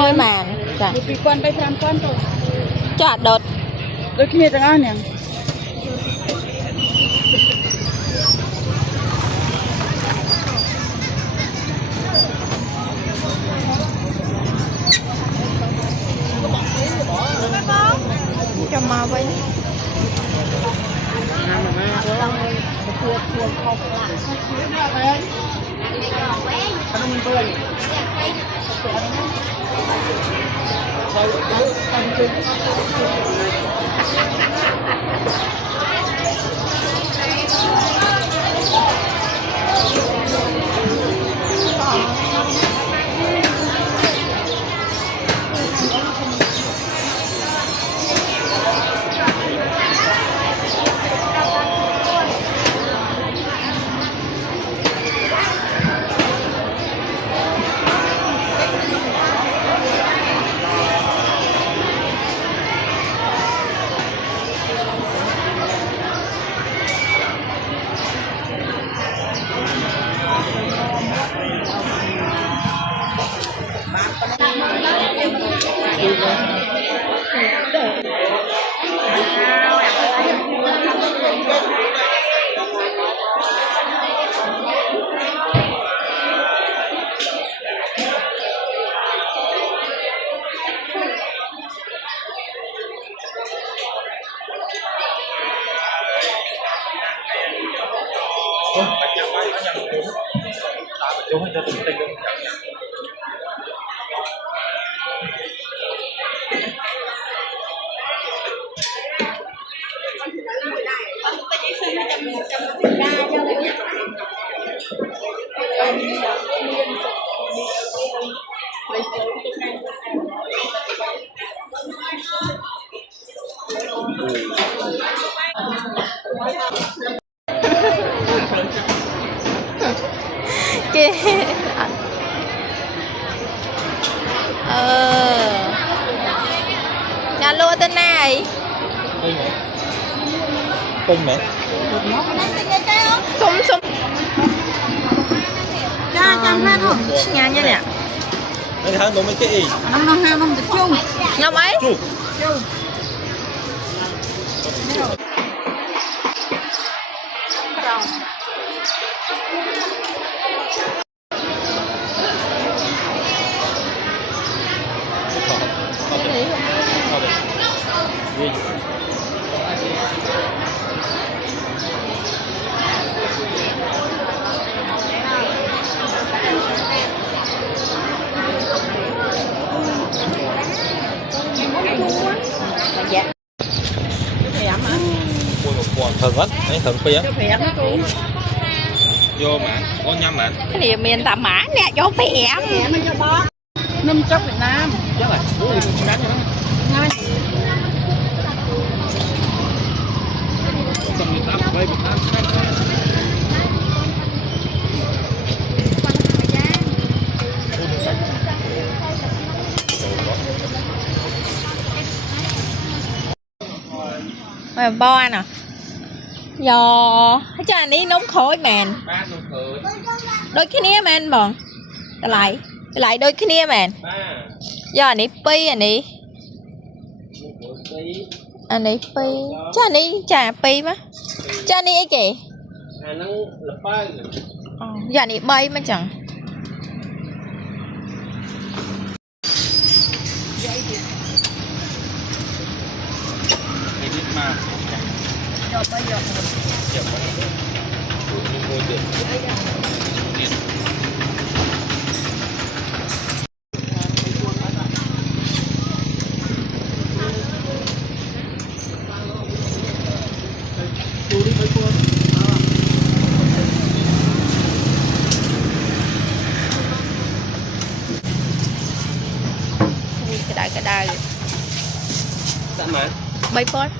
Ôi màn dạ. Một con bay tham con thôi. Cho đột. Đôi khi tao ăn nhỉ. Cho mà với chú cho tình tình kia nhà lúa tên này tinh mẹ súng súng cha chăm hết không nhà như nè anh hàng nó mấy cái gì Năm hai năm được chung. năm ấy chú dạ mua một quần thần hết ấy thần phi á Phèn chú. vô mà có nhâm mà cái này miền tạm mã nè cho phèm Phèn mới cho bó. Năm chốc Việt Nam. chắc là đánh nữa Ngay. xong Việt Nam quay Việt Nam mà bo nè giò cho anh ấy nóng khói màn đôi khi nia màn bọn lại đôi khi nia màn do anh ấy pi anh ấy pi cho anh ấy trà pi má cho anh ấy chị giờ anh ấy bay mà chẳng mà cái đài mà bay phốt